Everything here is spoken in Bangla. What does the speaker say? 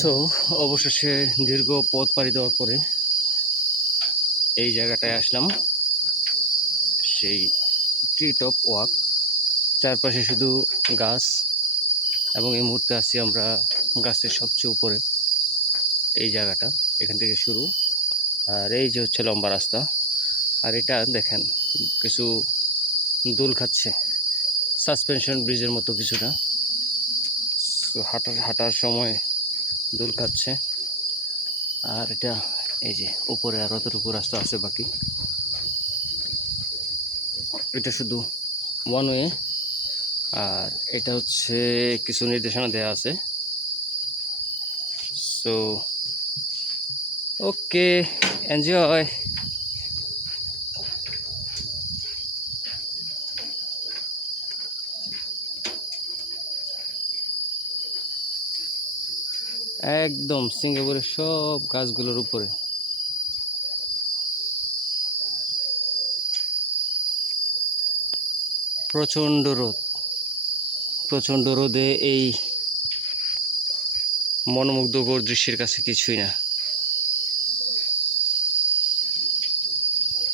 সো অবশেষে দীর্ঘ পথ পাড়ি দেওয়ার পরে এই জায়গাটায় আসলাম। সেই ট্রি টপ ওয়াক, চারপাশে শুধু গাছ, এবং এই মুহূর্তে আছি আমরা গাছের সবচেয়ে উপরে। এই জায়গাটা এখান থেকে শুরু, আর এই যে হচ্ছে লম্বা রাস্তা। আর এটা দেখেন কিছু দোল খাচ্ছে, সাসপেনশন ব্রিজের মতো কিছুটা। সো হাঁটার সময় দোল খাচ্ছে। আর এটা এই যে উপরে আর অতটুকু রাস্তা আছে বাকি। এটা শুধু ওয়ান ওয়ে, আর এটা হচ্ছে কিছু নির্দেশনা দেওয়া আছে। So okay, enjoy. একদম সিঙ্গাপুরের সব গাছগুলোর উপরে। প্রচণ্ড রোদ, প্রচণ্ড রোদে এই মনোমুগ্ধকর দৃশ্যের কাছে কিছুই না।